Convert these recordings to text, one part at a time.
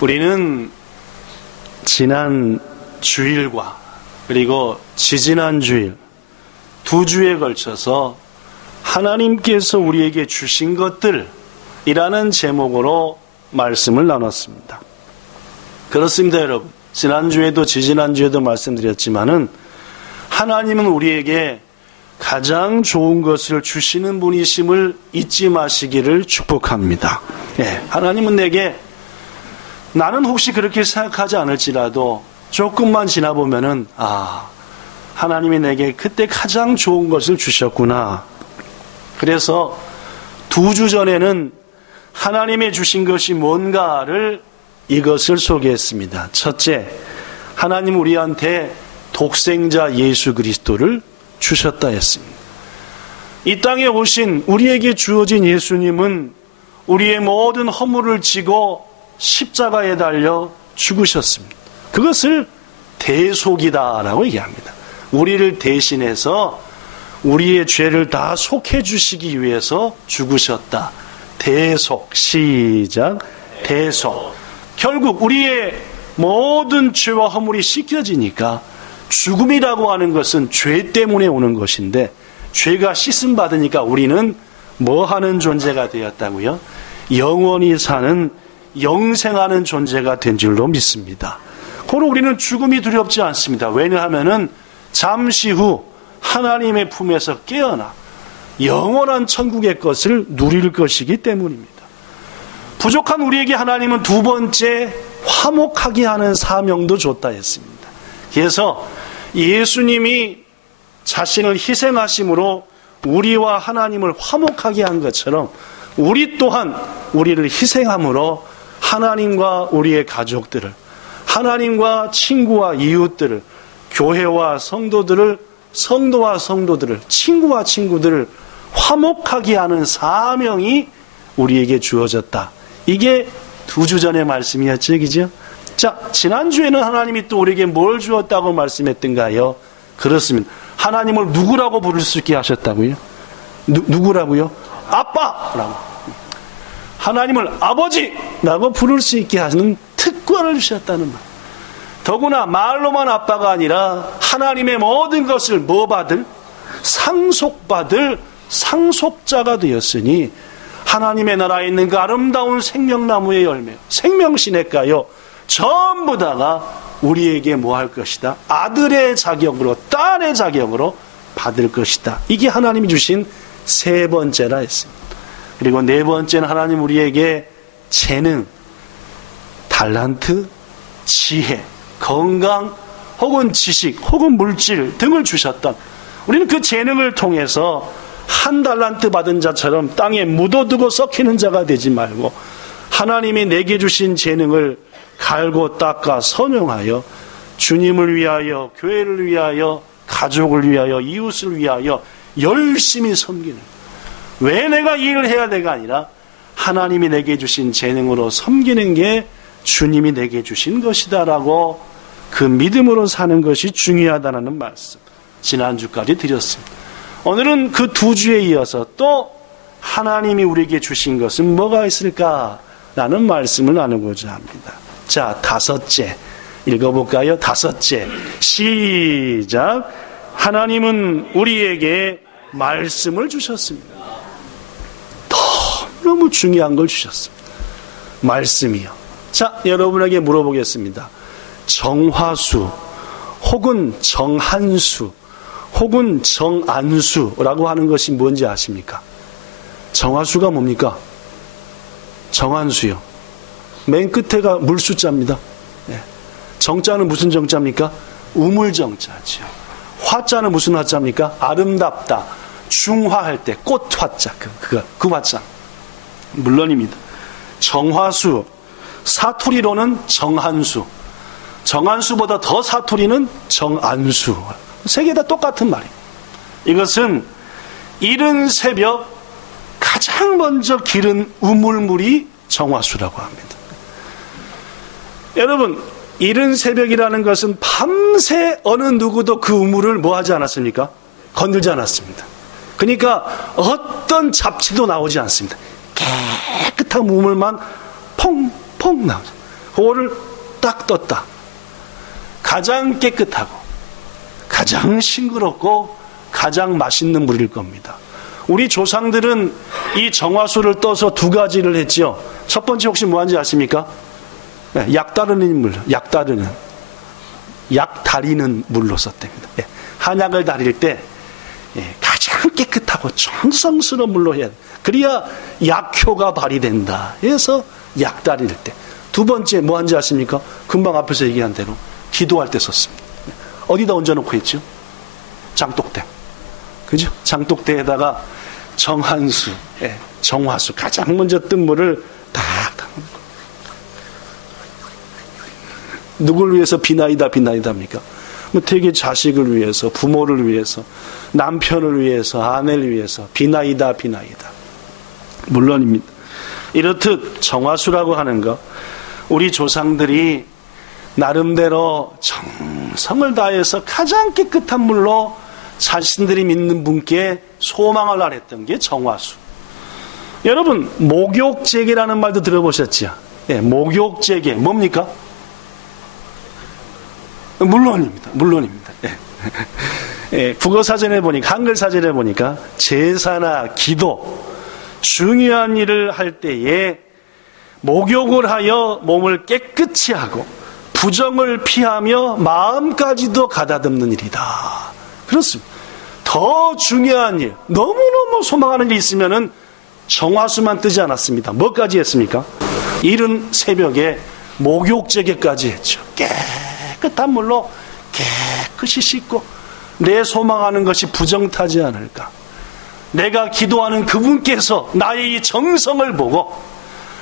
우리는 지난 주일과 그리고 지지난 주일 두 주에 걸쳐서 하나님께서 우리에게 주신 것들이라는 제목으로 말씀을 나눴습니다. 그렇습니다, 여러분. 지난주에도 지지난주에도 말씀드렸지만은 하나님은 우리에게 가장 좋은 것을 주시는 분이심을 잊지 마시기를 축복합니다. 하나님은 내게, 나는 혹시 그렇게 생각하지 않을지라도 조금만 지나보면은 하나님이 내게 그때 가장 좋은 것을 주셨구나. 그래서 두 주 전에는 하나님의 주신 것이 뭔가를 이것을 소개했습니다. 첫째, 하나님 우리한테 독생자 예수 그리스도를 주셨다 했습니다. 이 땅에 오신 우리에게 주어진 예수님은 우리의 모든 허물을 지고 십자가에 달려 죽으셨습니다. 그것을 대속이다라고 얘기합니다. 우리를 대신해서 우리의 죄를 다 속해 주시기 위해서 죽으셨다. 대속. 시작. 대속. 결국 우리의 모든 죄와 허물이 씻겨지니까 죽음이라고 하는 것은 죄 때문에 오는 것인데, 죄가 씻음 받으니까 우리는 뭐 하는 존재가 되었다고요? 영원히 사는 영생하는 존재가 된 줄로 믿습니다. 그러므로 우리는 죽음이 두렵지 않습니다. 왜냐하면은 잠시 후 하나님의 품에서 깨어나 영원한 천국의 것을 누릴 것이기 때문입니다. 부족한 우리에게 하나님은 두 번째, 화목하게 하는 사명도 줬다 했습니다. 그래서 예수님이 자신을 희생하심으로 우리와 하나님을 화목하게 한 것처럼 우리 또한 우리를 희생함으로 하나님과 우리의 가족들을, 하나님과 친구와 이웃들을, 교회와 성도들을, 성도와 성도들을, 친구와 친구들을 화목하게 하는 사명이 우리에게 주어졌다. 이게 두 주 전의 말씀이었죠, 그죠? 자, 지난주에는 하나님이 또 우리에게 뭘 주었다고 말씀했던가요? 그렇습니다. 하나님을 누구라고 부를 수 있게 하셨다고요? 누구라고요? 아빠라고. 하나님을 아버지라고 부를 수 있게 하시는 특권을 주셨다는 말. 더구나 말로만 아빠가 아니라 하나님의 모든 것을 뭐 받을? 상속받을 상속자가 되었으니 하나님의 나라에 있는 그 아름다운 생명나무의 열매, 생명시냇가요, 전부 다가 우리에게 뭐 할 것이다? 아들의 자격으로, 딸의 자격으로 받을 것이다. 이게 하나님이 주신 세 번째라 했습니다. 그리고 네 번째는 하나님 우리에게 재능, 달란트, 지혜, 건강, 혹은 지식, 혹은 물질 등을 주셨던, 우리는 그 재능을 통해서 한 달란트 받은 자처럼 땅에 묻어두고 썩히는 자가 되지 말고 하나님이 내게 주신 재능을 갈고 닦아 선용하여 주님을 위하여, 교회를 위하여, 가족을 위하여, 이웃을 위하여 열심히 섬기는, 왜 내가 이 일을 해야 돼가 아니라 하나님이 내게 주신 재능으로 섬기는 게 주님이 내게 주신 것이다라고 그 믿음으로 사는 것이 중요하다는 말씀 지난주까지 드렸습니다. 오늘은 그 두 주에 이어서 또 하나님이 우리에게 주신 것은 뭐가 있을까라는 말씀을 나누고자 합니다. 자, 다섯째 읽어볼까요? 다섯째, 시작. 하나님은 우리에게 말씀을 주셨습니다. 너무 중요한 걸 주셨습니다. 말씀이요. 자, 여러분에게 물어보겠습니다. 정화수 혹은 정한수 혹은 정안수라고 하는 것이 뭔지 아십니까? 정화수가 뭡니까? 정한수요. 맨 끝에가 물수자입니다. 정자는 무슨 정자입니까? 우물정자죠. 화자는 무슨 화자입니까? 아름답다, 중화할 때 꽃화자, 그 화자. 물론입니다. 정화수, 사투리로는 정한수, 정한수보다 더 사투리는 정안수. 세 개 다 똑같은 말이에요. 이것은 이른 새벽 가장 먼저 기른 우물물이 정화수라고 합니다. 여러분, 이른 새벽이라는 것은 밤새 어느 누구도 그 우물을 뭐 하지 않았습니까? 건들지 않았습니다. 그러니까 어떤 잡티도 나오지 않습니다. 깨끗한 우물만 퐁퐁 나오죠. 그거를 딱 떴다. 가장 깨끗하고 가장 싱그럽고 가장 맛있는 물일 겁니다. 우리 조상들은 이 정화수를 떠서 두 가지를 했죠. 첫 번째 혹시 뭐한지 아십니까? 약 다리는 물, 약 다리는 물로 썼답니다. 한약을 다릴 때 가장 깨끗하고 정성스러운 물로 해야 돼. 그래야 약효가 발휘된다 해서 약 다릴 때. 두 번째 뭐한지 아십니까? 금방 앞에서 얘기한 대로 기도할 때 썼습니다. 어디다 얹어놓고 했죠? 장독대. 그죠? 장독대에다가 정한수, 정화수, 가장 먼저 뜬 물을 딱 담는 거. 누굴 위해서 비나이다입니까? 뭐 되게 자식을 위해서, 부모를 위해서, 남편을 위해서, 아내를 위해서, 비나이다. 물론입니다. 이렇듯 정화수라고 하는 거, 우리 조상들이 나름대로 정성을 다해서 가장 깨끗한 물로 자신들이 믿는 분께 소망을 아랬던 게 정화수. 여러분, 목욕제계라는 말도 들어보셨죠? 목욕제계 뭡니까? 물론입니다. 국어사전에 보니까, 한글 사전에 보니까 제사나 기도, 중요한 일을 할 때에 목욕을 하여 몸을 깨끗이 하고 부정을 피하며 마음까지도 가다듬는 일이다. 그렇습니다. 더 중요한 일, 너무너무 소망하는 일이 있으면은 정화수만 뜨지 않았습니다. 뭐까지 했습니까? 이른 새벽에 목욕제계까지 했죠. 깨끗한 물로 깨끗이 씻고 내 소망하는 것이 부정타지 않을까. 내가 기도하는 그분께서 나의 이 정성을 보고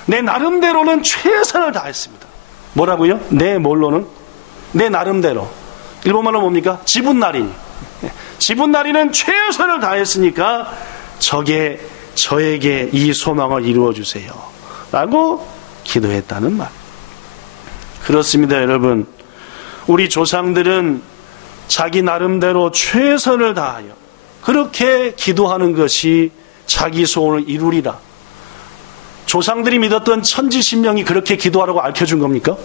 내 나름대로는 최선을 다했습니다. 뭐라고요? 내 나름대로. 일본말로 뭡니까? 지분나리니. 지분나리는 최선을 다했으니까 저에게 이 소망을 이루어 주세요 라고 기도했다는 말. 그렇습니다. 여러분, 우리 조상들은 자기 나름대로 최선을 다하여 그렇게 기도하는 것이 자기 소원을 이루리라. 조상들이 믿었던 천지신명이 그렇게 기도하라고 알려준 겁니까?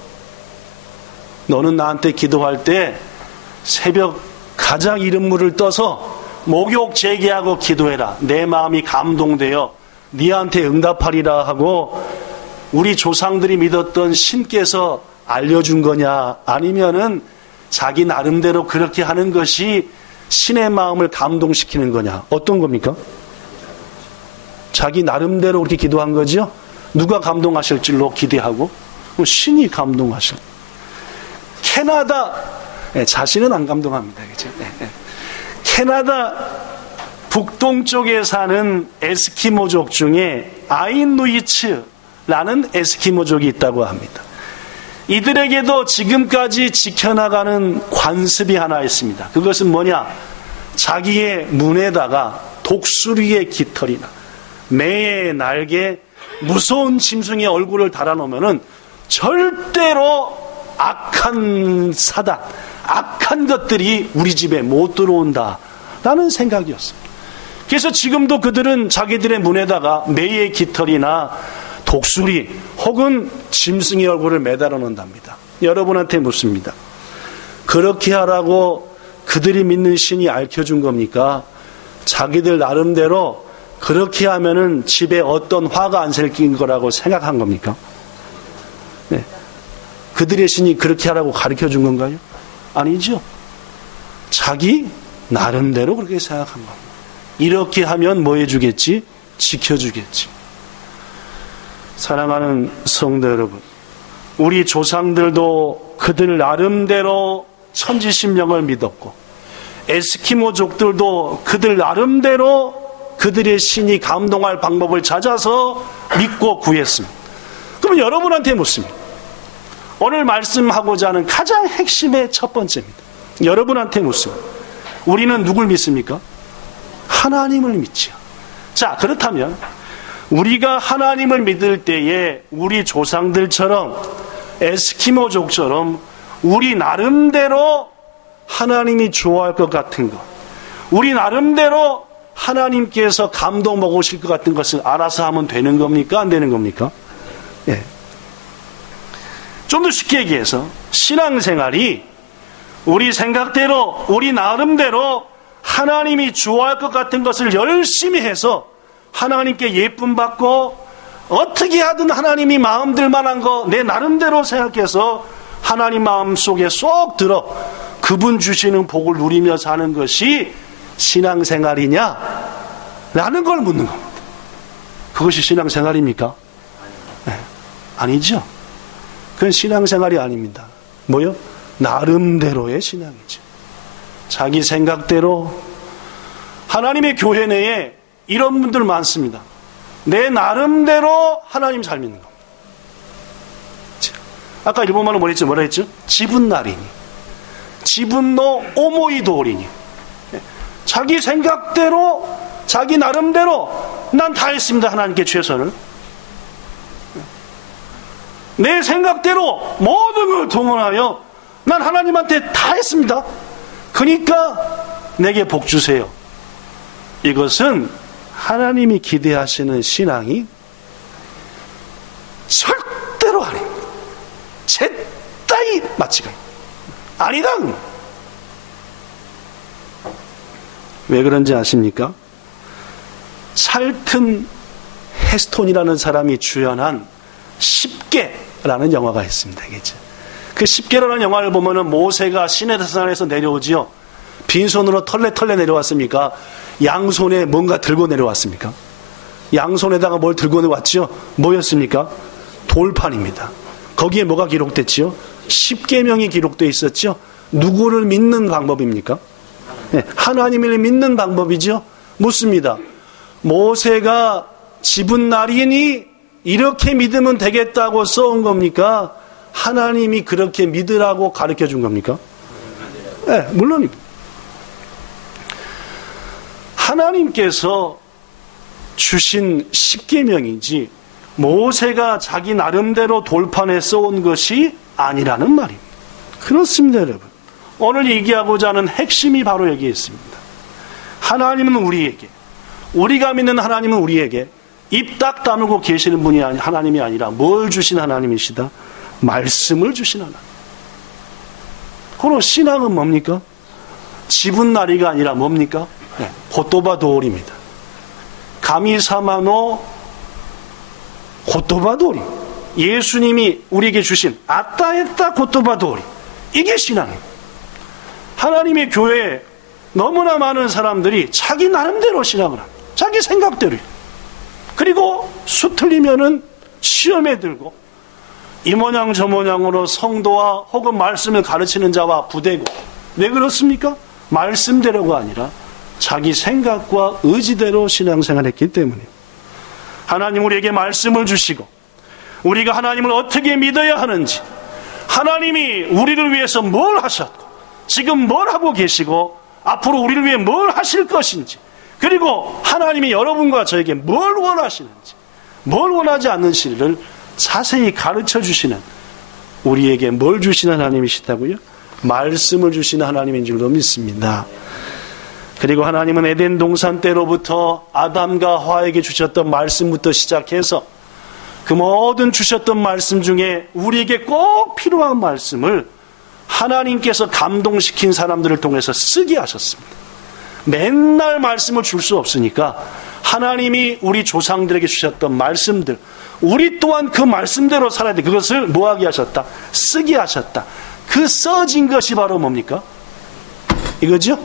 너는 나한테 기도할 때 새벽 가장 이른 물을 떠서 목욕 제기하고 기도해라. 내 마음이 감동되어 네한테 응답하리라 하고 우리 조상들이 믿었던 신께서 알려준 거냐, 아니면은 자기 나름대로 그렇게 하는 것이 신의 마음을 감동시키는 거냐, 어떤 겁니까? 자기 나름대로 그렇게 기도한 거죠. 누가 감동하실 줄로 기대하고 신이 감동하실. 캐나다, 자신은 안 감동합니다. 그렇죠? 캐나다 북동쪽에 사는 에스키모족 중에 아인누이츠라는 에스키모족이 있다고 합니다. 이들에게도 지금까지 지켜나가는 관습이 하나 있습니다. 그것은 뭐냐? 자기의 문에다가 독수리의 깃털이나 매의 날개, 무서운 짐승의 얼굴을 달아놓으면 절대로 악한 사단, 악한 것들이 우리 집에 못 들어온다라는 생각이었습니다. 그래서 지금도 그들은 자기들의 문에다가 매의 깃털이나 독수리 혹은 짐승의 얼굴을 매달아 놓는답니다. 여러분한테 묻습니다. 그렇게 하라고 그들이 믿는 신이 알려준 겁니까? 자기들 나름대로 그렇게 하면은 집에 어떤 화가 안 생길 거라고 생각한 겁니까? 네. 그들의 신이 그렇게 하라고 가르쳐 준 건가요? 아니죠. 자기 나름대로 그렇게 생각한 겁니다. 이렇게 하면 뭐 해주겠지? 지켜주겠지. 사랑하는 성도 여러분, 우리 조상들도 그들 나름대로 천지신명을 믿었고 에스키모족들도 그들 나름대로 그들의 신이 감동할 방법을 찾아서 믿고 구했습니다. 그럼 여러분한테 묻습니다. 오늘 말씀하고자 하는 가장 핵심의 첫 번째입니다. 여러분한테 묻습니다. 우리는 누굴 믿습니까? 하나님을 믿지요. 자, 그렇다면 우리가 하나님을 믿을 때에 우리 조상들처럼 에스키모족처럼 우리 나름대로 하나님이 좋아할 것 같은 것, 우리 나름대로 하나님께서 감동 먹으실 것 같은 것을 알아서 하면 되는 겁니까? 안 되는 겁니까? 예. 좀 더 쉽게 얘기해서 신앙생활이 우리 생각대로, 우리 나름대로 하나님이 좋아할 것 같은 것을 열심히 해서 하나님께 예쁨 받고 어떻게 하든 하나님이 마음 들 만한 거 내 나름대로 생각해서 하나님 마음 속에 쏙 들어 그분 주시는 복을 누리며 사는 것이 신앙생활이냐? 라는 걸 묻는 겁니다. 그것이 신앙생활입니까? 네. 아니죠. 그건 신앙생활이 아닙니다. 뭐요? 나름대로의 신앙이죠. 자기 생각대로. 하나님의 교회 내에 이런 분들 많습니다. 내 나름대로 하나님 잘 믿는 겁니다. 아까 일본말로 뭐라 했죠? 지분나리니, 지분노 오모이도리니. 자기 생각대로, 자기 나름대로 난 다 했습니다. 하나님께 최선을. 내 생각대로 모든 걸 동원하여 난 하나님한테 다 했습니다. 그러니까 내게 복 주세요. 이것은 하나님이 기대하시는 신앙이 절대로 아닙니다. 제따위 맞지가 아니다. 왜 그런지 아십니까? 찰튼 헤스톤이라는 사람이 주연한 10개라는 영화가 있습니다. 그 10개라는 영화를 보면은 모세가 시내산에서 내려오지요. 빈손으로 털레 내려왔습니까? 양손에 뭔가 들고 내려왔습니까? 양손에다가 뭘 들고 내려왔죠? 뭐였습니까? 돌판입니다. 거기에 뭐가 기록됐지요? 10계명이 기록되어 있었죠? 누구를 믿는 방법입니까? 네, 하나님을 믿는 방법이죠? 묻습니다. 모세가 지분나리니 이렇게 믿으면 되겠다고 써온 겁니까? 하나님이 그렇게 믿으라고 가르쳐 준 겁니까? 네, 물론입니다. 하나님께서 주신 10계명이지 모세가 자기 나름대로 돌판에 써온 것이 아니라는 말입니다. 그렇습니다, 여러분. 오늘 얘기하고자 하는 핵심이 바로 여기에 있습니다. 하나님은 우리에게, 우리가 믿는 하나님은 우리에게 입 딱 다물고 계시는 분이 하나님이 아니라 뭘 주신 하나님이시다? 말씀을 주신 하나님. 그럼 신앙은 뭡니까? 지분나리가 아니라 뭡니까? 네, 고토바도리입니다. 가미사마노 고토바도리. 예수님이 우리에게 주신 아따에따 고토바도리. 이게 신앙이에요. 하나님의 교회에 너무나 많은 사람들이 자기 나름대로 신앙을 합니다. 자기 생각대로. 그리고 수틀리면은 시험에 들고 이 모양 저 모양으로 성도와 혹은 말씀을 가르치는 자와 부대고. 왜 그렇습니까? 말씀대로가 아니라 자기 생각과 의지대로 신앙생활했기 때문에. 하나님 우리에게 말씀을 주시고 우리가 하나님을 어떻게 믿어야 하는지, 하나님이 우리를 위해서 뭘 하셨고 지금 뭘 하고 계시고 앞으로 우리를 위해 뭘 하실 것인지, 그리고 하나님이 여러분과 저에게 뭘 원하시는지, 뭘 원하지 않는지를 자세히 가르쳐 주시는, 우리에게 뭘 주시는 하나님이시다고요? 말씀을 주시는 하나님인 줄로 믿습니다. 그리고 하나님은 에덴 동산 때로부터 아담과 하와에게 주셨던 말씀부터 시작해서 그 모든 주셨던 말씀 중에 우리에게 꼭 필요한 말씀을 하나님께서 감동시킨 사람들을 통해서 쓰게 하셨습니다. 맨날 말씀을 줄 수 없으니까 하나님이 우리 조상들에게 주셨던 말씀들, 우리 또한 그 말씀대로 살아야 돼. 그것을 뭐하게 하셨다? 쓰게 하셨다. 그 써진 것이 바로 뭡니까? 이거죠?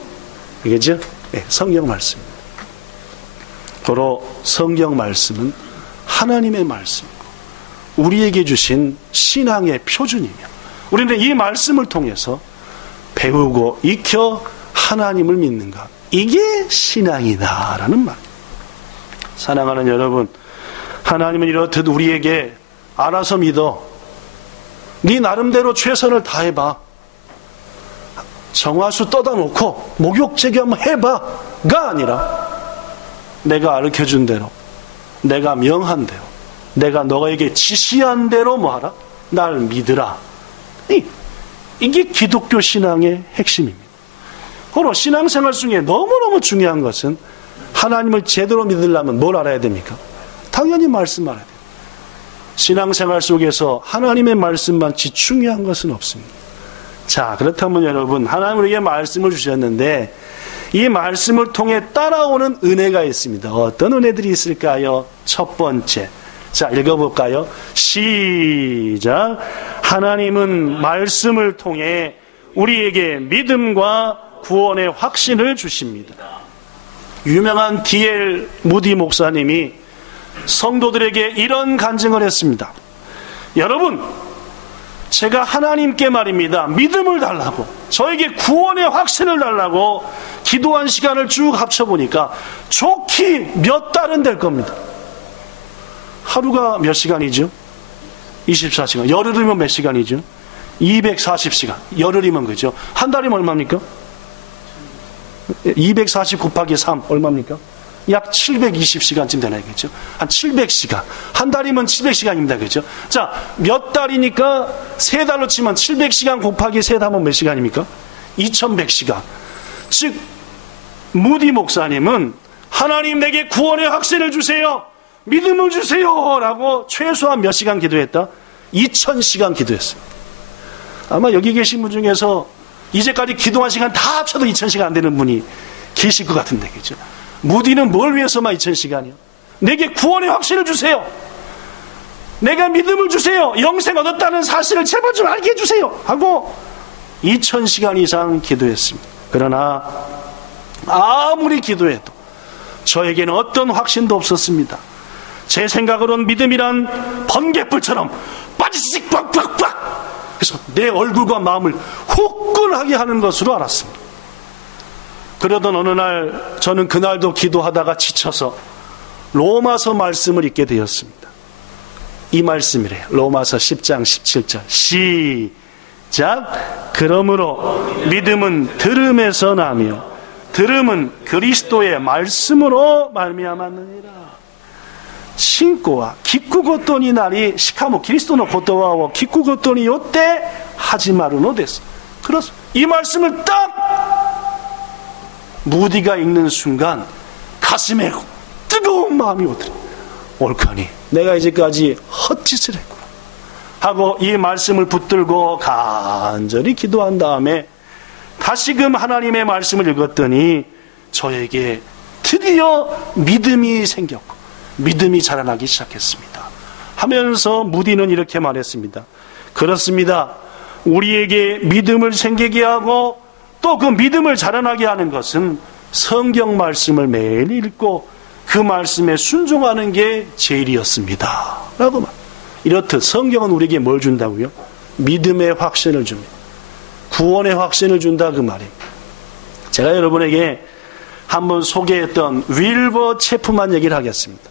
이거죠? 네, 성경 말씀입니다. 바로 성경 말씀은 하나님의 말씀이고 우리에게 주신 신앙의 표준이며, 우리는 이 말씀을 통해서 배우고 익혀 하나님을 믿는 것, 이게 신앙이다라는 말. 사랑하는 여러분, 하나님은 이렇듯 우리에게 알아서 믿어, 네 나름대로 최선을 다해봐, 정화수 떠다 놓고 목욕제기 한번 해봐가 아니라 내가 가르쳐준 대로, 내가 명한 대로, 내가 너에게 지시한 대로 뭐하라? 날 믿으라. 이게 기독교 신앙의 핵심입니다. 그리고 신앙생활 중에 너무너무 중요한 것은 하나님을 제대로 믿으려면 뭘 알아야 됩니까? 당연히 말씀 알아야 돼요. 신앙생활 속에서 하나님의 말씀만치 중요한 것은 없습니다. 자, 그렇다면 여러분, 하나님 우리에게 말씀을 주셨는데 이 말씀을 통해 따라오는 은혜가 있습니다. 어떤 은혜들이 있을까요? 첫 번째, 자, 읽어볼까요? 시작. 하나님은 말씀을 통해 우리에게 믿음과 구원의 확신을 주십니다. 유명한 D.L. 무디 목사님이 성도들에게 이런 간증을 했습니다. 여러분, 제가 하나님께 말입니다, 믿음을 달라고, 저에게 구원의 확신을 달라고 기도한 시간을 쭉 합쳐보니까 좋기 몇 달은 될 겁니다. 하루가 몇 시간이죠? 24시간. 열흘이면 몇 시간이죠? 240시간. 열흘이면 그죠? 한 달이면 얼마입니까? 240 곱하기 3 얼마입니까? 약 720시간쯤 되나겠죠? 한 700시간. 한 달이면 700시간입니다. 그죠? 자, 몇 달이니까 3달로 치면 700시간 곱하기 3하면 몇 시간입니까? 2100시간. 즉, 무디 목사님은 하나님 내게 구원의 확신을 주세요, 믿음을 주세요 라고 최소한 몇 시간 기도했다? 2000시간 기도했습니다. 아마 여기 계신 분 중에서 이제까지 기도한 시간 다 합쳐도 2000시간 안 되는 분이 계실 것 같은데, 그죠? 무디는 뭘 위해서만 2000시간이요? 내게 구원의 확신을 주세요, 내가 믿음을 주세요, 영생 얻었다는 사실을 제발 좀 알게 해주세요 하고 2000시간 이상 기도했습니다. 그러나 아무리 기도해도 저에게는 어떤 확신도 없었습니다. 제 생각으로는 믿음이란 번갯불처럼 빠지씩 빡빡빡, 그래서 내 얼굴과 마음을 후끈하게 하는 것으로 알았습니다. 그러던 어느 날 저는 그날도 기도하다가 지쳐서 로마서 말씀을 읽게 되었습니다. 이 말씀이래요. 로마서 10장 17절 시작. 그러므로 믿음은 들음에서 나며 들음은 그리스도의 말씀으로 말미암았느니라. 신고와 기쿠고토니 나리 시카모 그리스도의 고토와와 기쿠고토니 요때 하지마루노 데스. 그래서 이 말씀을 딱 무디가 읽는 순간 가슴에 뜨거운 마음이 오더니, 옳거니 내가 이제까지 헛짓을 했구나 하고 이 말씀을 붙들고 간절히 기도한 다음에 다시금 하나님의 말씀을 읽었더니 저에게 드디어 믿음이 생겼고 믿음이 자라나기 시작했습니다. 하면서 무디는 이렇게 말했습니다. 그렇습니다. 우리에게 믿음을 생기게 하고 또 그 믿음을 자라나게 하는 것은 성경 말씀을 매일 읽고 그 말씀에 순종하는 게 제일이었습니다 라고 말. 이렇듯 성경은 우리에게 뭘 준다고요? 믿음의 확신을 줍니다. 구원의 확신을 준다, 그 말입니다. 제가 여러분에게 한번 소개했던 윌버 체프만 얘기를 하겠습니다.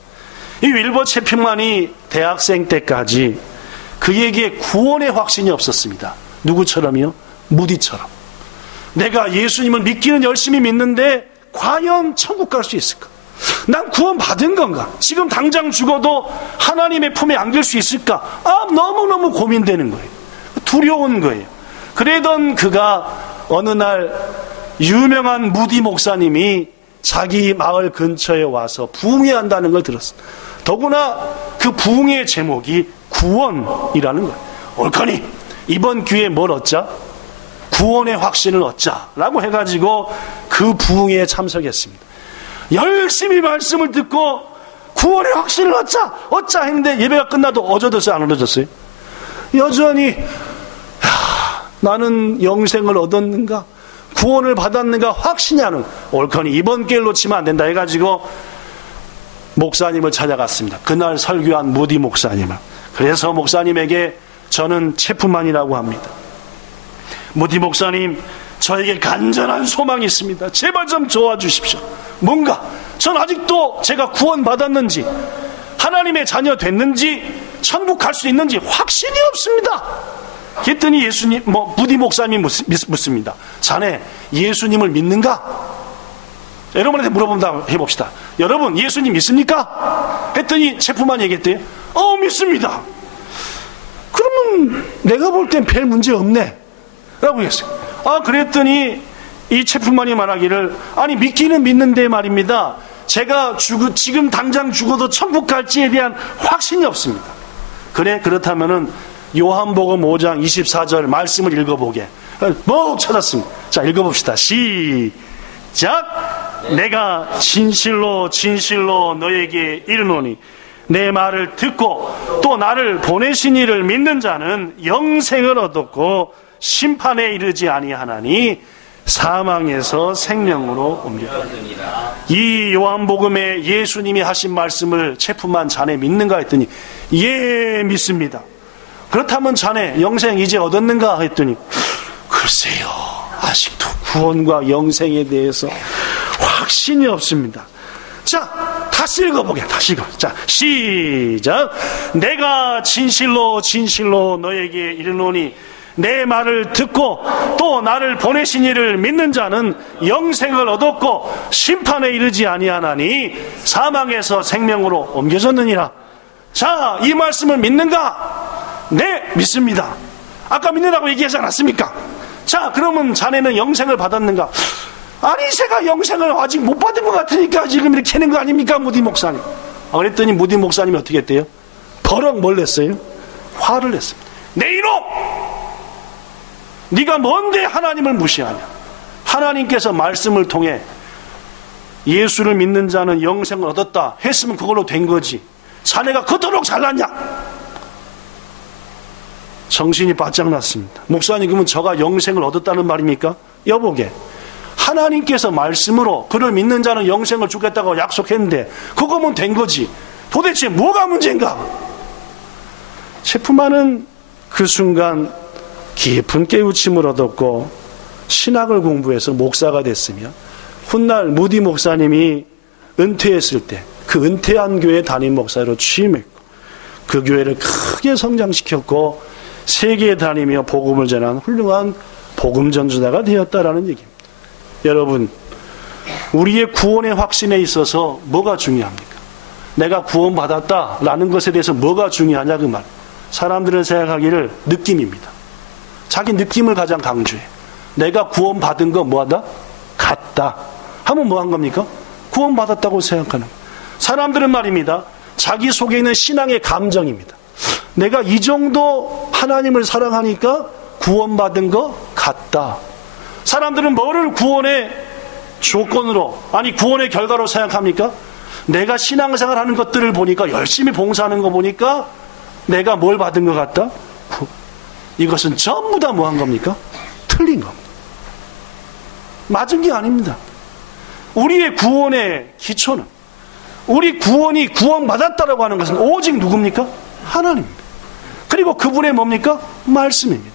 이 윌버 체프만이 대학생 때까지 그에게 구원의 확신이 없었습니다. 누구처럼요? 무디처럼. 내가 예수님을 믿기는 열심히 믿는데 과연 천국 갈 수 있을까? 난 구원 받은 건가? 지금 당장 죽어도 하나님의 품에 안길 수 있을까? 너무너무 고민되는 거예요. 두려운 거예요. 그러던 그가 어느 날 유명한 무디 목사님이 자기 마을 근처에 와서 부흥회한다는 걸 들었어요. 더구나 그 부흥회 제목이 구원이라는 거예요. 옳거니 이번 기회에 뭘 얻자? 구원의 확신을 얻자라고 해가지고 그 부흥회에 참석했습니다. 열심히 말씀을 듣고 구원의 확신을 얻자 했는데 예배가 끝나도 어져졌어요? 안 어져졌어요? 여전히 나는 영생을 얻었는가? 구원을 받았는가? 확신이 안 오는. 옳거니 이번 기회를 놓치면 안 된다 해가지고 목사님을 찾아갔습니다. 그날 설교한 무디 목사님을. 그래서 목사님에게 저는 체프만이라고 합니다. 무디 목사님, 저에게 간절한 소망이 있습니다. 제발 좀 도와주십시오. 뭔가 전 아직도 제가 구원받았는지 하나님의 자녀 됐는지 천국 갈 수 있는지 확신이 없습니다. 그랬더니 무디 목사님이 묻습니다. 자네 예수님을 믿는가? 여러분한테 물어본다 해봅시다. 여러분 예수님 믿습니까? 했더니 체프만 얘기했대요. 믿습니다. 그러면 내가 볼 땐 별 문제 없네 라고 했어요. 그랬더니 이 체프만이 말하기를, 아니 믿기는 믿는데 말입니다, 제가 지금 당장 죽어도 천국 갈지에 대한 확신이 없습니다. 그래, 그렇다면은 요한복음 5장 24절 말씀을 읽어보게. 목 찾았습니다. 자, 읽어봅시다. 시작. 내가 진실로 진실로 너에게 이르노니 내 말을 듣고 또 나를 보내신 이를 믿는 자는 영생을 얻었고 심판에 이르지 아니하나니 사망에서 생명으로 옮겨졌느니라. 이 요한복음에 예수님이 하신 말씀을 체프만 자네 믿는가 했더니 예, 믿습니다. 그렇다면 자네 영생 이제 얻었는가 했더니 글쎄요, 아직도 구원과 영생에 대해서 확신이 없습니다. 자, 다시 읽어보게. 다시 읽어. 자, 시작. 내가 진실로 진실로 너에게 이르노니 내 말을 듣고 또 나를 보내신 이를 믿는 자는 영생을 얻었고 심판에 이르지 아니하나니 사망에서 생명으로 옮겨졌느니라. 자, 이 말씀을 믿는가? 네, 믿습니다. 아까 믿는다고 얘기하지 않았습니까? 자, 그러면 자네는 영생을 받았는가? 아니, 제가 영생을 아직 못 받은 것 같으니까 지금 이렇게 하는 거 아닙니까, 무디 목사님? 그랬더니 무디 목사님이 어떻게 했대요? 버럭 뭘 냈어요? 화를 냈습니다. 내 이놈! 네가 뭔데 하나님을 무시하냐? 하나님께서 말씀을 통해 예수를 믿는 자는 영생을 얻었다 했으면 그걸로 된 거지. 자네가 그토록 잘났냐? 정신이 바짝 났습니다. 목사님, 그러면 저가 영생을 얻었다는 말입니까? 여보게, 하나님께서 말씀으로 그를 믿는 자는 영생을 주겠다고 약속했는데 그거면 된 거지. 도대체 뭐가 문제인가? 체프만은 그 순간 깊은 깨우침을 얻었고 신학을 공부해서 목사가 됐으며 훗날 무디 목사님이 은퇴했을 때 그 은퇴한 교회 담임 목사로 취임했고 그 교회를 크게 성장시켰고 세계에 다니며 복음을 전한 훌륭한 복음 전수자가 되었다라는 얘기입니다. 여러분, 우리의 구원의 확신에 있어서 뭐가 중요합니까? 내가 구원받았다라는 것에 대해서 뭐가 중요하냐 그 말. 사람들은 생각하기를 느낌입니다. 자기 느낌을 가장 강조해. 내가 구원받은 거 뭐하다? 같다. 하면 뭐 한 겁니까? 구원받았다고 생각하는 거예요. 사람들은 말입니다. 자기 속에 있는 신앙의 감정입니다. 내가 이 정도 하나님을 사랑하니까 구원받은 거 같다. 사람들은 뭐를 구원의 조건으로, 아니 구원의 결과로 생각합니까? 내가 신앙생활 하는 것들을 보니까, 열심히 봉사하는 거 보니까 내가 뭘 받은 것 같다? 이것은 전부 다 뭐 한 겁니까? 틀린 겁니다. 맞은 게 아닙니다. 우리의 구원의 기초는, 우리 구원이 구원받았다라고 하는 것은 오직 누굽니까? 하나님입니다. 그리고 그분의 뭡니까? 말씀입니다.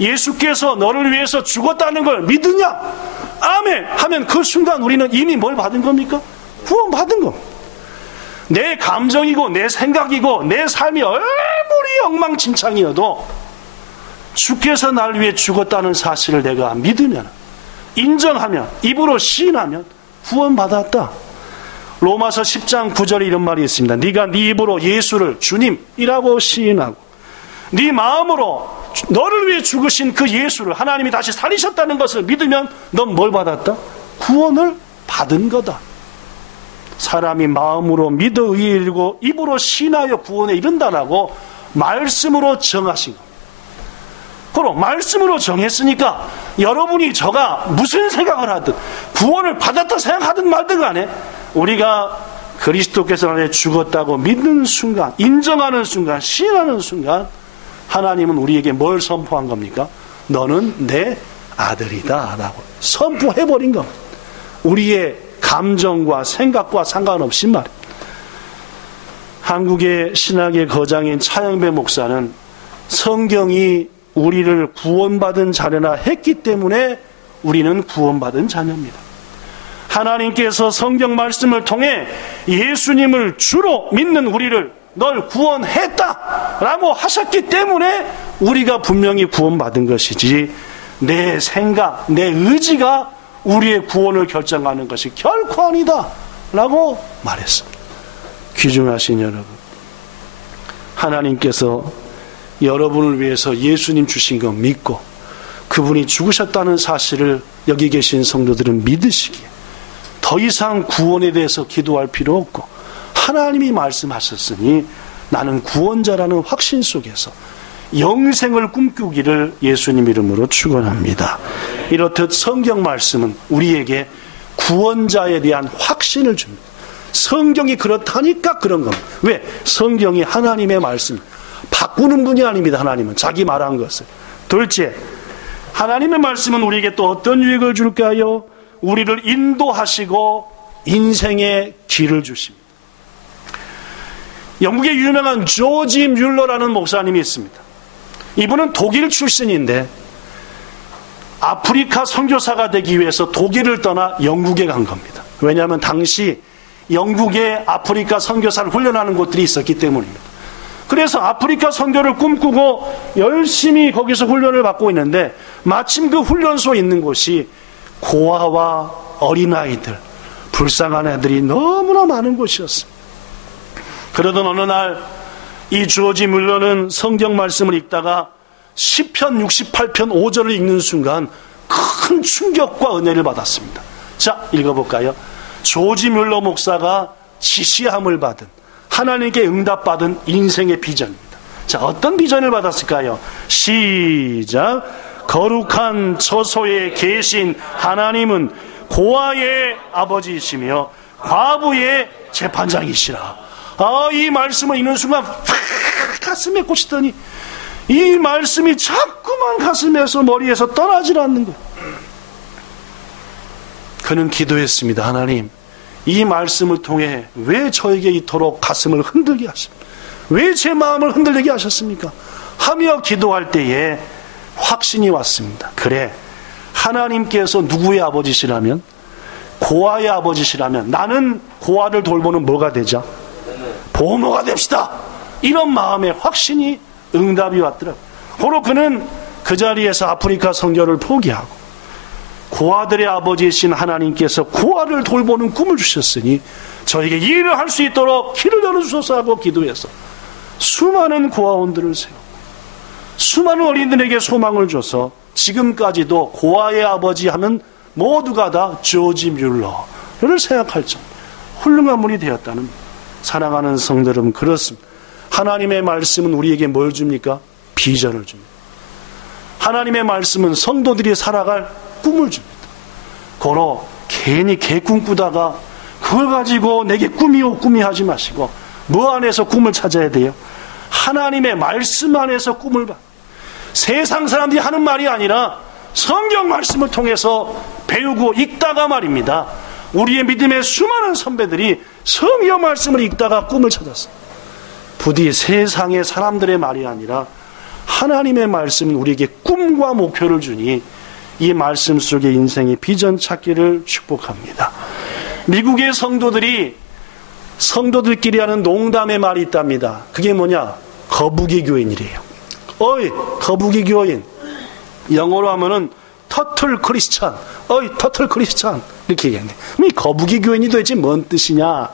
예수께서 너를 위해서 죽었다는 걸 믿으냐? 아멘! 하면 그 순간 우리는 이미 뭘 받은 겁니까? 구원받은 겁니다. 내 감정이고 내 생각이고 내 삶이 아무리 엉망진창이어도 주께서 나를 위해 죽었다는 사실을 내가 믿으면, 인정하면, 입으로 시인하면 구원받았다. 로마서 10장 9절에 이런 말이 있습니다. 네가 네 입으로 예수를 주님이라고 시인하고 네 마음으로 너를 위해 죽으신 그 예수를 하나님이 다시 살리셨다는 것을 믿으면 넌 뭘 받았다? 구원을 받은 거다. 사람이 마음으로 믿어 의에 이르고 입으로 시인하여 구원에 이른다라고 말씀으로 정하신 겁니다. 그럼 말씀으로 정했으니까 여러분이 저가 무슨 생각을 하든 구원을 받았다 생각하든 말든 간에 우리가 그리스도께서 나를 죽었다고 믿는 순간, 인정하는 순간, 시인하는 순간 하나님은 우리에게 뭘 선포한 겁니까? 너는 내 아들이다 라고 선포해버린 겁니다. 우리의 감정과 생각과 상관없이 말입니다. 한국의 신학의 거장인 차영배 목사는 성경이 우리를 구원받은 자녀라 했기 때문에 우리는 구원받은 자녀입니다. 하나님께서 성경 말씀을 통해 예수님을 주로 믿는 우리를 널 구원했다라고 하셨기 때문에 우리가 분명히 구원받은 것이지, 내 생각, 내 의지가 우리의 구원을 결정하는 것이 결코 아니다 라고 말했습니다. 귀중하신 여러분, 하나님께서 여러분을 위해서 예수님 주신 거 믿고 그분이 죽으셨다는 사실을 여기 계신 성도들은 믿으시기에 더 이상 구원에 대해서 기도할 필요 없고, 하나님이 말씀하셨으니 나는 구원자라는 확신 속에서 영생을 꿈꾸기를 예수님 이름으로 축원합니다. 이렇듯 성경 말씀은 우리에게 구원자에 대한 확신을 줍니다. 성경이 그렇다니까 그런 겁니다. 왜? 성경이 하나님의 말씀, 바꾸는 분이 아닙니다. 하나님은 자기 말한 것을. 둘째, 하나님의 말씀은 우리에게 또 어떤 유익을 줄까요? 우리를 인도하시고 인생의 길을 주십니다. 영국의 유명한 조지 뮬러라는 목사님이 있습니다. 이분은 독일 출신인데 아프리카 선교사가 되기 위해서 독일을 떠나 영국에 간 겁니다. 왜냐하면 당시 영국에 아프리카 선교사를 훈련하는 곳들이 있었기 때문입니다. 그래서 아프리카 선교를 꿈꾸고 열심히 거기서 훈련을 받고 있는데 마침 그 훈련소에 있는 곳이 고아와 어린아이들, 불쌍한 애들이 너무나 많은 곳이었습니다. 그러던 어느 날 이 조지 뮬러는 성경 말씀을 읽다가 시편 68편 5절을 읽는 순간 큰 충격과 은혜를 받았습니다. 자, 읽어볼까요? 조지 뮬러 목사가 지시함을 받은, 하나님께 응답받은 인생의 비전입니다. 자, 어떤 비전을 받았을까요? 시작. 거룩한 처소에 계신 하나님은 고아의 아버지이시며 과부의 재판장이시라. 이 말씀을 읽는 순간 가슴에 꽂히더니 이 말씀이 자꾸만 가슴에서 머리에서 떠나질 않는 거예요. 그는 기도했습니다. 하나님, 이 말씀을 통해 왜 저에게 이토록 가슴을 흔들게 하십니까? 왜 제 마음을 흔들리게 하셨습니까? 하며 기도할 때에 확신이 왔습니다. 그래, 하나님께서 누구의 아버지시라면, 고아의 아버지시라면 나는 고아를 돌보는 뭐가 되자? 보호모가 됩시다. 이런 마음의 확신이 응답이 왔더라고요. 바로 그는 그 자리에서 아프리카 선교를 포기하고 고아들의 아버지이신 하나님께서 고아를 돌보는 꿈을 주셨으니 저에게 이 일을 할 수 있도록 길을 열어주소서 하고 기도해서 수많은 고아원들을 세우고 수많은 어린이들에게 소망을 줘서 지금까지도 고아의 아버지 하면 모두가 다 조지 뮬러를 생각할 정도 훌륭한 분이 되었다는. 사랑하는 성도 여러분, 그렇습니다. 하나님의 말씀은 우리에게 뭘 줍니까? 비전을 줍니다. 하나님의 말씀은 성도들이 살아갈 꿈을 줍니다. 고로 괜히 개꿈 꾸다가 그걸 가지고 내게 꿈이오 꿈이 하지 마시고 뭐 안에서 꿈을 찾아야 돼요? 하나님의 말씀 안에서 꿈을 봐. 세상 사람들이 하는 말이 아니라 성경 말씀을 통해서 배우고 읽다가 말입니다. 우리의 믿음의 수많은 선배들이 성경 말씀을 읽다가 꿈을 찾았어요. 부디 세상의 사람들의 말이 아니라 하나님의 말씀은 우리에게 꿈과 목표를 주니 이 말씀 속에 인생의 비전 찾기를 축복합니다. 미국의 성도들끼리 하는 농담의 말이 있답니다. 그게 뭐냐? 거북이 교인이래요. 어이, 거북이 교인. 영어로 하면은 터틀 크리스찬. 어이, 터틀 크리스찬. 이렇게 얘기하는데, 이 거북이 교인이 도대체 뭔 뜻이냐?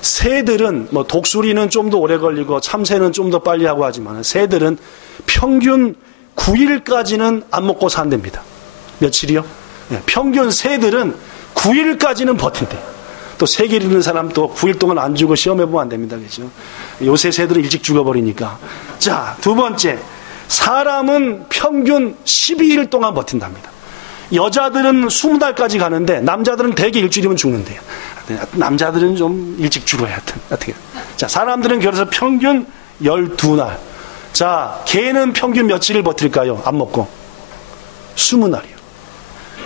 새들은, 독수리는 좀 더 오래 걸리고 참새는 좀 더 빨리 하고 하지만 새들은 평균 9일까지는 안 먹고 산답니다. 며칠이요? 네, 평균 새들은 9일까지는 버틴대. 또 새 기르는 사람 또 9일 동안 안 죽어 시험해보면 안 됩니다. 그죠? 요새 새들은 일찍 죽어버리니까. 자, 두 번째. 사람은 평균 12일 동안 버틴답니다. 여자들은 20달까지 가는데 남자들은 대개 일주일이면 죽는데요. 남자들은 좀 일찍 죽어야 하여튼. 자, 사람들은 그래서 평균 12날. 자, 개는 평균 며칠을 버틸까요? 안 먹고 20날이요.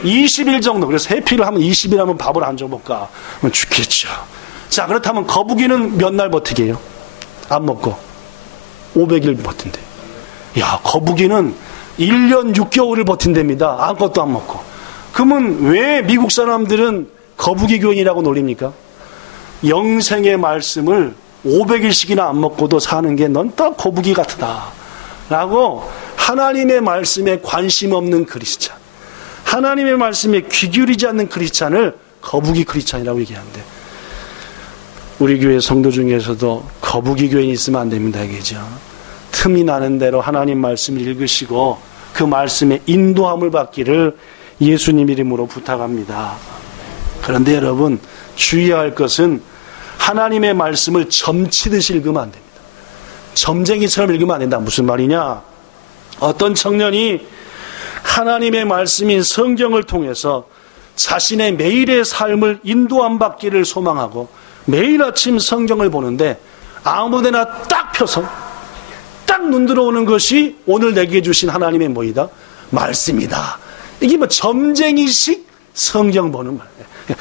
20일 정도. 그래서 해피를 하면 20일 하면 밥을 안 줘볼까? 그럼 죽겠죠. 자, 그렇다면 거북이는 몇 날 버티게요? 안 먹고 500일 버틴대. 야, 거북이는 1년 6개월을 버틴답니다. 아무것도 안 먹고. 그러면 왜 미국 사람들은 거북이 교인이라고 놀립니까? 영생의 말씀을 500일씩이나 안 먹고도 사는 게 넌 딱 거북이 같다 라고 하나님의 말씀에 관심 없는 크리스찬, 하나님의 말씀에 귀 기울이지 않는 크리스찬을 거북이 크리스찬이라고 얘기하는데, 우리 교회 성도 중에서도 거북이 교인이 있으면 안 됩니다. 그죠? 틈이 나는 대로 하나님 말씀을 읽으시고 그 말씀에 인도함을 받기를 예수님 이름으로 부탁합니다. 그런데 여러분, 주의해야 할 것은 하나님의 말씀을 점치듯이 읽으면 안 됩니다. 점쟁이처럼 읽으면 안 된다. 무슨 말이냐? 어떤 청년이 하나님의 말씀인 성경을 통해서 자신의 매일의 삶을 인도함 받기를 소망하고 매일 아침 성경을 보는데 아무데나 딱 펴서 딱 눈 들어오는 것이 오늘 내게 주신 하나님의 뭐이다? 말씀이다. 이게 뭐 점쟁이식 성경 보는 말이에요.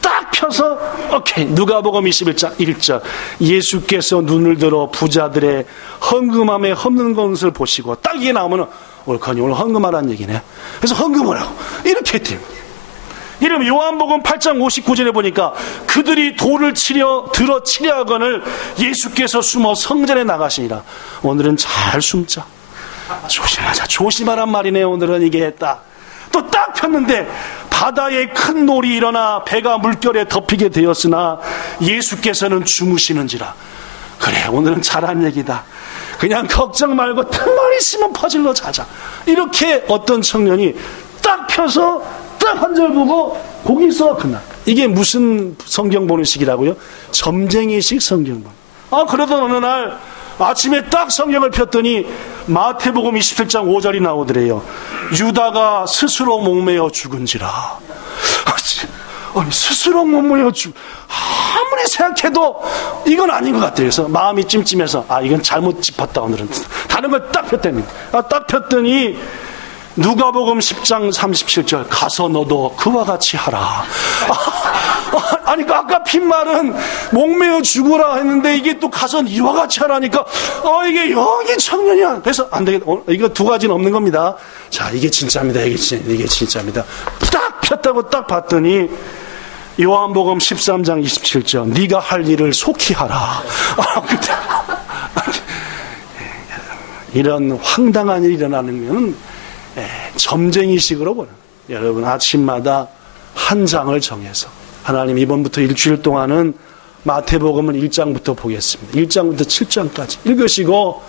딱 펴서 오케이. 누가복음 21장 1절 예수께서 눈을 들어 부자들의 헌금함에 험는 것을 보시고 딱 이게 나오면 옳거니 오늘 헌금하라는 얘기네. 그래서 헌금을 하고 이렇게 했대요. 이러면 요한복음 8장 59절에 보니까 그들이 돌을 들어 치려하거늘 예수께서 숨어 성전에 나가시니라. 오늘은 잘 숨자. 조심하자. 조심하란 말이네요. 오늘은 이게 했다. 또 딱 폈는데 바다에 큰 놀이 일어나 배가 물결에 덮이게 되었으나 예수께서는 주무시는지라. 그래, 오늘은 잘한 얘기다. 그냥 걱정 말고 틈만 있으면 퍼질러 자자. 이렇게 어떤 청년이 딱 펴서 딱 한 절 보고 거기서 그날. 이게 무슨 성경 보는 식이라고요? 점쟁이식 성경 보는. 그러던 어느 날 아침에 딱 성경을 폈더니 마태복음 27장 5절이 나오더래요. 유다가 스스로 목매어 죽은지라. 아니, 스스로 목매어 아무리 생각해도 이건 아닌 것 같아요. 그래서 마음이 찜찜해서 이건 잘못 짚었다. 오늘은 다른 걸 딱 폈더니 딱 폈더니 누가복음 10장 37절 가서 너도 그와 같이 하라. 아니 아까 핀 말은 목매어 죽으라 했는데 이게 또 가서 이와 같이 하라니까 이게 여기 청년이야. 그래서 안 되겠다. 이거 두 가지는 없는 겁니다. 자, 이게 진짜입니다. 이게 진짜입니다. 딱 폈다고 딱 봤더니 요한복음 13장 27절 네가 할 일을 속히 하라. 이런 황당한 일이 일어나는 것은 점쟁이식으로 보는. 여러분 아침마다 한 장을 정해서 하나님 이번부터 일주일 동안은 마태복음은 1장부터 보겠습니다. 1장부터 7장까지 읽으시고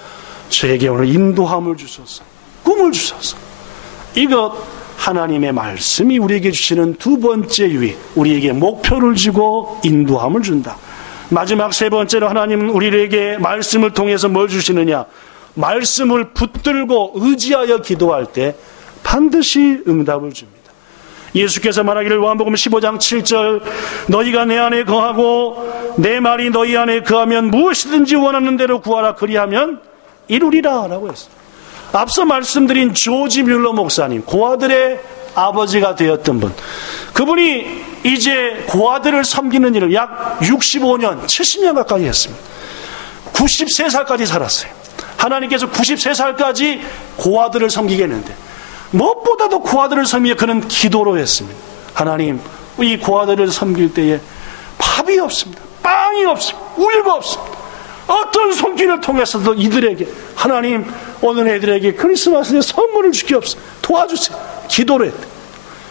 저에게 오늘 인도함을 주소서. 꿈을 주소서. 이것 하나님의 말씀이 우리에게 주시는 두 번째 유익, 우리에게 목표를 주고 인도함을 준다. 마지막 세 번째로 하나님은 우리에게 말씀을 통해서 뭘 주시느냐? 말씀을 붙들고 의지하여 기도할 때 반드시 응답을 줍니다. 예수께서 말하기를 요한복음 15장 7절 너희가 내 안에 거하고 내 말이 너희 안에 거하면 무엇이든지 원하는 대로 구하라 그리하면 이루리라 라고 했습니다. 앞서 말씀드린 조지 뮬러 목사님, 고아들의 아버지가 되었던 분, 그분이 이제 고아들을 섬기는 일을 약 65년 70년 가까이 했습니다. 93살까지 살았어요. 하나님께서 93살까지 고아들을 섬기게 했는데 무엇보다도 고아들을 섬기며 그는 기도로 했습니다. 하나님, 이 고아들을 섬길 때에 밥이 없습니다. 빵이 없습니다. 우유가 없습니다. 어떤 손길을 통해서도 이들에게 하나님 오늘 애들에게 크리스마스에 선물을 주기없어 도와주세요. 기도를 했대.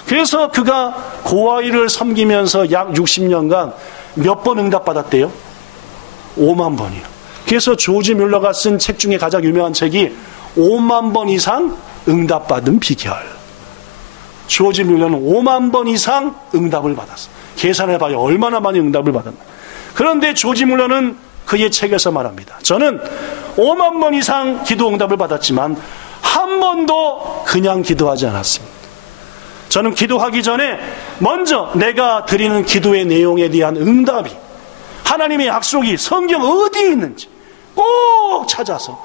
그래서 그가 고아이를 섬기면서 약 60년간 몇 번 응답받았대요? 5만 번이요. 그래서 조지 뮬러가 쓴 책 중에 가장 유명한 책이 5만 번 이상 응답받은 비결. 조지 뮬러는 5만 번 이상 응답을 받았어. 계산해봐요. 얼마나 많이 응답을 받았나. 그런데 조지 뮬러는 그의 책에서 말합니다. 저는 5만 번 이상 기도 응답을 받았지만 한 번도 그냥 기도하지 않았습니다. 저는 기도하기 전에 먼저 내가 드리는 기도의 내용에 대한 응답이, 하나님의 약속이 성경 어디에 있는지 꼭 찾아서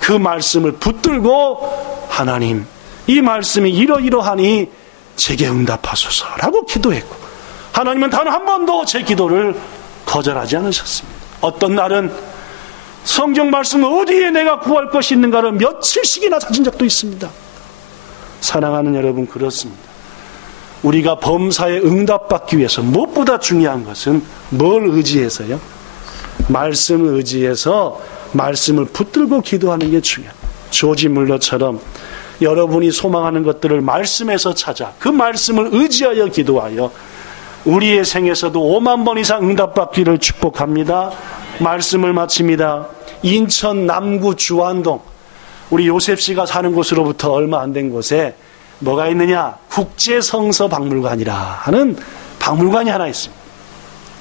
그 말씀을 붙들고 하나님, 이 말씀이 이러이러하니 제게 응답하소서라고 기도했고, 하나님은 단 한 번도 제 기도를 거절하지 않으셨습니다. 어떤 날은 성경 말씀 어디에 내가 구할 것이 있는가를 며칠씩이나 찾은 적도 있습니다. 사랑하는 여러분, 그렇습니다. 우리가 범사에 응답받기 위해서 무엇보다 중요한 것은 뭘 의지해서요? 말씀을 의지해서 말씀을 붙들고 기도하는 게 중요합니다. 조지 뮬러처럼 여러분이 소망하는 것들을 말씀에서 찾아 그 말씀을 의지하여 기도하여 우리의 생에서도 5만 번 이상 응답받기를 축복합니다. 말씀을 마칩니다. 인천 남구 주안동, 우리 요셉 씨가 사는 곳으로부터 얼마 안 된 곳에 뭐가 있느냐? 국제성서박물관이라 하는 박물관이 하나 있습니다.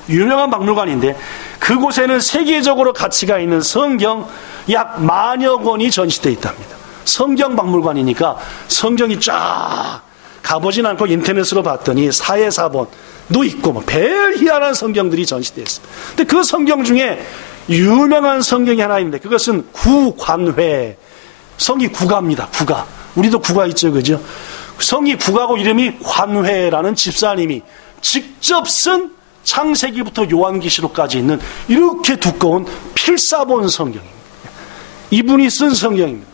유명한 박물관인데 그곳에는 세계적으로 가치가 있는 성경 약 10,000여 권이 전시되어 있답니다. 성경 박물관이니까 성경이 쫙 가보진 않고 인터넷으로 봤더니 사해사본도 있고 별 희한한 성경들이 전시되어 있습니다. 근데 그 성경 중에 유명한 성경이 하나 있는데 그것은 구관회, 성이 구가입니다. 구가. 우리도 구가 있죠, 그죠? 성이 구가고 이름이 관회라는 집사님이 직접 쓴 창세기부터 요한계시록까지 있는 이렇게 두꺼운 필사본 성경입니다. 이분이 쓴 성경입니다.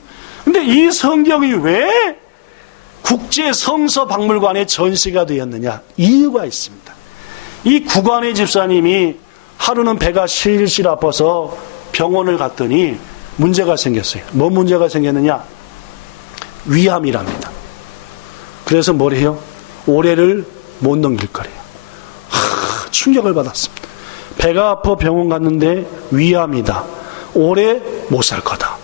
근데 이 성경이 왜 국제 성서 박물관에 전시가 되었느냐? 이유가 있습니다. 이 구관의 집사님이 하루는 배가 실실 아파서 병원을 갔더니 문제가 생겼어요. 뭐 문제가 생겼느냐? 위암이랍니다. 그래서 뭘 해요? 올해를 못 넘길 거래요. 충격을 받았습니다. 배가 아파 병원 갔는데 위암이다. 올해 못 살 거다.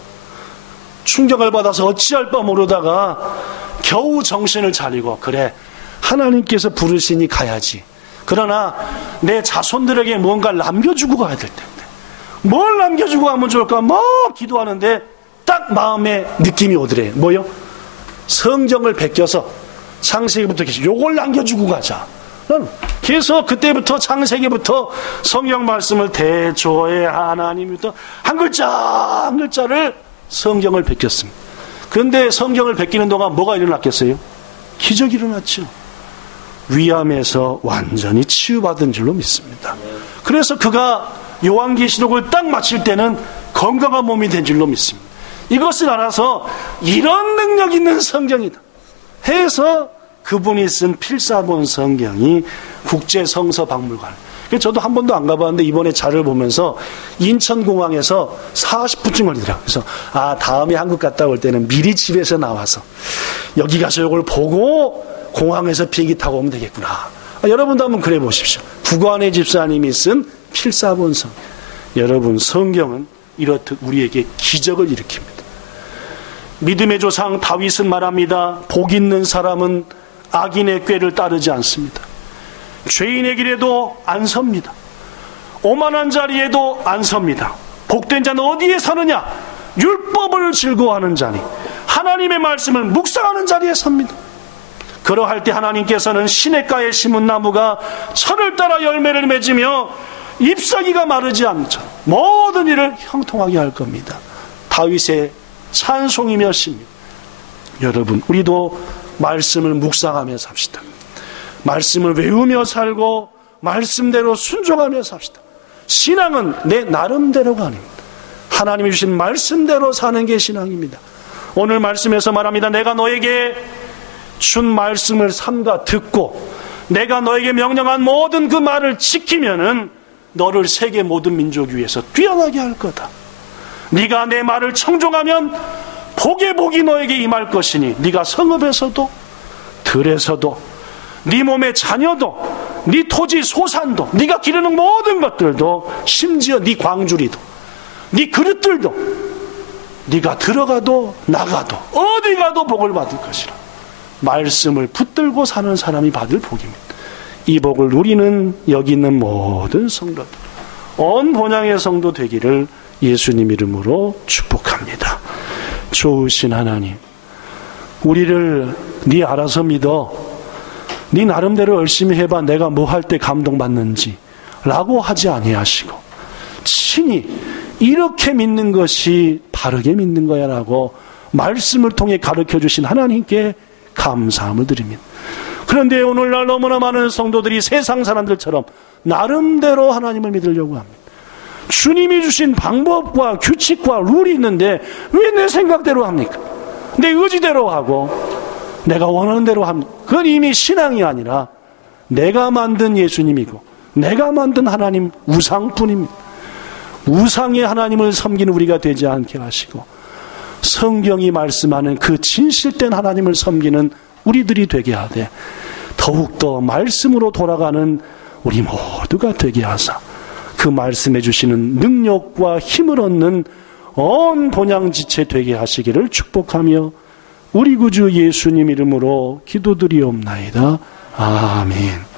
충격을 받아서 어찌할 바 모르다가 겨우 정신을 차리고 그래 하나님께서 부르시니 가야지. 그러나 내 자손들에게 뭔가를 남겨주고 가야 될 텐데 뭘 남겨주고 가면 좋을까? 뭐 기도하는데 딱 마음에 느낌이 오더래. 뭐요? 성경을 베껴서 창세기부터 계속 요걸 남겨주고 가자. 그래서 그때부터 창세기부터 성경 말씀을 대조의 하나님부터 한 글자 한 글자를 성경을 베꼈습니다. 그런데 성경을 베끼는 동안 뭐가 일어났겠어요? 기적이 일어났죠. 위암에서 완전히 치유받은 줄로 믿습니다. 그래서 그가 요한계시록을 딱 마칠 때는 건강한 몸이 된 줄로 믿습니다. 이것을 알아서 이런 능력 있는 성경이다 해서 그분이 쓴 필사본 성경이 국제성서박물관. 저도 한 번도 안 가봤는데 이번에 자료를 보면서 인천공항에서 40분쯤 걸리더라고요. 그래서 다음에 한국 갔다 올 때는 미리 집에서 나와서 여기 가서 이걸 보고 공항에서 비행기 타고 오면 되겠구나. 여러분도 한번 그래 보십시오. 구관의 집사님이 쓴 필사본 성경. 여러분, 성경은 이렇듯 우리에게 기적을 일으킵니다. 믿음의 조상 다윗은 말합니다. 복 있는 사람은 악인의 꾀를 따르지 않습니다. 죄인의 길에도 안 섭니다. 오만한 자리에도 안 섭니다. 복된 자는 어디에 서느냐? 율법을 즐거워하는 자니 하나님의 말씀을 묵상하는 자리에 섭니다. 그러할 때 하나님께서는 시냇가에 심은 나무가 철을 따라 열매를 맺으며 잎사귀가 마르지 않죠. 모든 일을 형통하게 할 겁니다. 다윗의 찬송이며 시입니다. 여러분, 우리도 말씀을 묵상하며 삽시다. 말씀을 외우며 살고 말씀대로 순종하며 삽시다. 신앙은 내 나름대로가 아닙니다. 하나님이 주신 말씀대로 사는 게 신앙입니다. 오늘 말씀에서 말합니다. 내가 너에게 준 말씀을 삼가 듣고 내가 너에게 명령한 모든 그 말을 지키면은 너를 세계 모든 민족 위에서 뛰어나게 할 거다. 네가 내 말을 청종하면 복의 복이 너에게 임할 것이니 네가 성읍에서도 들에서도 네 몸의 자녀도 네 토지 소산도 네가 기르는 모든 것들도 심지어 네 광주리도 네 그릇들도 네가 들어가도 나가도 어디 가도 복을 받을 것이라. 말씀을 붙들고 사는 사람이 받을 복입니다. 이 복을 누리는 여기 있는 모든 성도들, 온 본향의 성도 되기를 예수님 이름으로 축복합니다. 좋으신 하나님, 우리를 네 알아서 믿어, 네 나름대로 열심히 해봐 내가 뭐 할 때 감동받는지 라고 하지 아니하시고 친히 이렇게 믿는 것이 바르게 믿는 거야 라고 말씀을 통해 가르쳐 주신 하나님께 감사함을 드립니다. 그런데 오늘날 너무나 많은 성도들이 세상 사람들처럼 나름대로 하나님을 믿으려고 합니다. 주님이 주신 방법과 규칙과 룰이 있는데 왜 내 생각대로 합니까? 내 의지대로 하고 내가 원하는 대로 합니다. 그건 이미 신앙이 아니라 내가 만든 예수님이고 내가 만든 하나님 우상뿐입니다. 우상의 하나님을 섬기는 우리가 되지 않게 하시고 성경이 말씀하는 그 진실된 하나님을 섬기는 우리들이 되게 하되 더욱더 말씀으로 돌아가는 우리 모두가 되게 하사 그 말씀해 주시는 능력과 힘을 얻는 온 본향지체 되게 하시기를 축복하며 우리 구주 예수님 이름으로 기도드리옵나이다. 아멘.